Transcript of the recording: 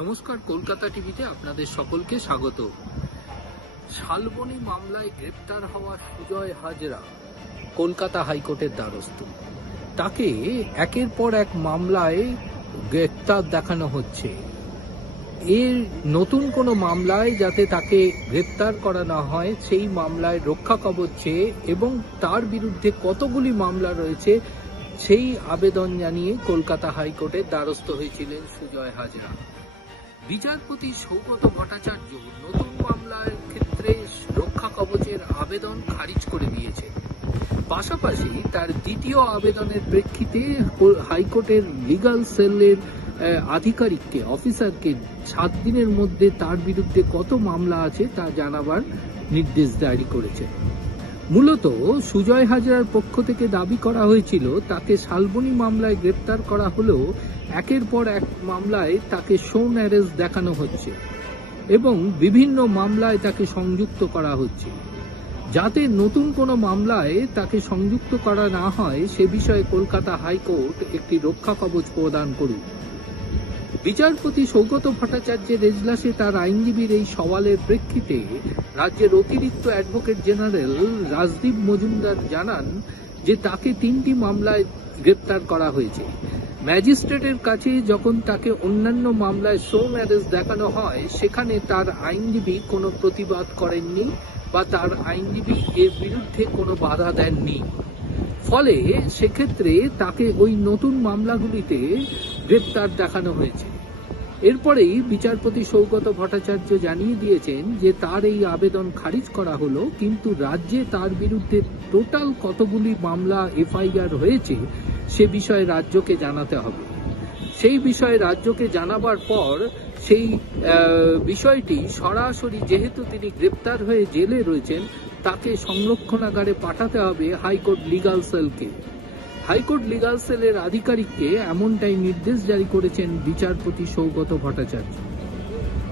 নমস্কার, কলকাতা টিভিতে আপনাদের সকলকে স্বাগত। শালবনী মামলায় গ্রেপ্তার হওয়া সুজয় হাজরা কলকাতা হাইকোর্টের দ্বারস্থ। তাকে একের পর এক মামলায় গ্রেপ্তার দেখানো হচ্ছে। এর নতুন কোনো মামলায় যাতে তাকে গ্রেপ্তার করা না হয় সেই মামলায় রক্ষা কবচ চেয়ে এবং তার বিরুদ্ধে কতগুলি মামলা রয়েছে সেই আবেদন জানিয়ে কলকাতা হাইকোর্টের দ্বারস্থ হয়েছিলেন সুজয় হাজরা। বিচারপতি সৌগত ভট্টাচার্য নতুন মামলার ক্ষেত্রে রক্ষা কবচের আবেদন খারিজ করে দিয়েছে। পাশাপাশি তার দ্বিতীয় আবেদনের প্রেক্ষিতে হাইকোর্টের লিগাল সেলের আধিকারিককে অফিসারকে 7 দিনের মধ্যে তার বিরুদ্ধে কত মামলা আছে তা জানাবার নির্দেশ জারি করেছে। মূলত সুজয় হাজরার পক্ষ থেকে দাবি করা হয়েছিল তাকে শালবনী মামলায় গ্রেপ্তার করা হলেও একের পর এক মামলায় তাকে শোন অ্যারেস্ট দেখানো হচ্ছে এবং বিভিন্ন মামলায় তাকে সংযুক্ত করা হচ্ছে। যাতে নতুন কোনো মামলায় তাকে সংযুক্ত করা না হয় সে বিষয়ে কলকাতা হাইকোর্ট একটি রক্ষা কবচ প্রদান করুক। বিচারপতি সৌগত ভট্টাচার্যের এজলাসে তার আইনজীবীর এই সওয়ালের প্রেক্ষিতে রাজ্যের অতিরিক্ত অ্যাডভোকেট জেনারেল রাজদীপ মজুমদার জানান যে তাকে 3টি মামলায় গ্রেপ্তার করা হয়েছে। ম্যাজিস্ট্রেটের কাছে যখন তাকে অন্যান্য মামলায় শোন অ্যারেস্ট দেখানো হয় সেখানে তার আইনজীবী কোনো প্রতিবাদ করেননি বা তার আইনজীবী এর বিরুদ্ধে কোনো বাধা দেননি। ফলে সেক্ষেত্রে তাকে ওই নতুন মামলাগুলিতে গ্রেপ্তার দেখানো হয়েছে। এরপরেই বিচারপতি সৌগত ভট্টাচার্য জানিয়ে দিয়েছেন যে তার এই আবেদন খারিজ করা হলো, কিন্তু রাজ্যে তার বিরুদ্ধে টোটাল কতগুলি মামলা এফআইআর হয়েছে সে বিষয়ে রাজ্যকে জানাতে হবে। সেই বিষয়ে রাজ্যকে জানাবার পর সেই বিষয়টি সরাসরি, যেহেতু তিনি গ্রেপ্তার হয়ে জেলে রয়েছেন, তাকে সংরক্ষণাগারে পাঠাতে হবে হাইকোর্ট লিগাল সেলকে। হাইকোর্ট লিগাল সেলের আধিকারিককে এমনটাই নির্দেশ জারি করেছেন বিচারপতি সৌগত ভট্টাচার্য।